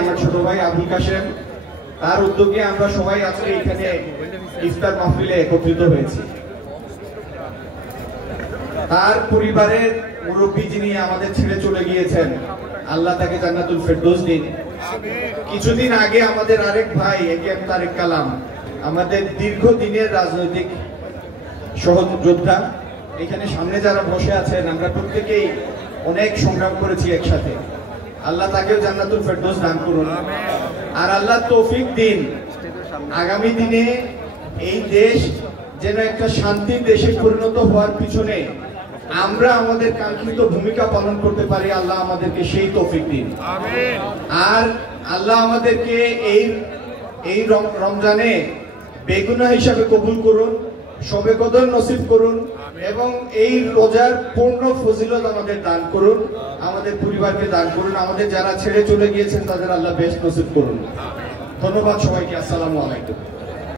আমার ছোট ভাই আবুল কাশেম, তার উদ্যোগে আমরা সবাই আজকে এখানে ইফতার মাহফিলে একত্রিত হয়েছি। তার পরিবারের মুরব্বী যিনি আমাদের ছেড়ে চলে গিয়েছেন, আল্লাহ তাকে জান্নাতুল ফেরদৌস দিন। কিছুদিন আগে আমাদের আরেক ভাই একেএম তারেক কালাম, আমাদের দীর্ঘদিনের রাজনৈতিক সহযোদ্ধা, এখানে সামনে যারা বসে আছেন আমরা প্রত্যেকেই অনেক সংগ্রাম করেছি একসাথে। আল্লাহ তাকেও জান্নাতুল ফেরদৌস দান করুন। আর আল্লাহ তৌফিক দিন আগামী দিনে এই দেশ যেন একটা শান্তির দেশে পরিণত হওয়ার পিছনে আমরা আমাদের কাঙ্ক্ষিত ভূমিকা পালন করতে পারি। আল্লাহ আমাদেরকে সেই তৌফিক দিন। আর আল্লাহ আমাদেরকে এই রমজানে বেগুনাহ হিসাবে কবুল করুন, শবে কদর নসিব করুন এবং এই রোজার পূর্ণ ফজিলত আমাদের দান করুন, আমাদের পরিবারকে দান করুন, আমাদের যারা ছেড়ে চলে গিয়েছেন তাদের আল্লাহ বেশ নসিব করুন। ধন্যবাদ সবাইকে। আসসালামু আলাইকুম।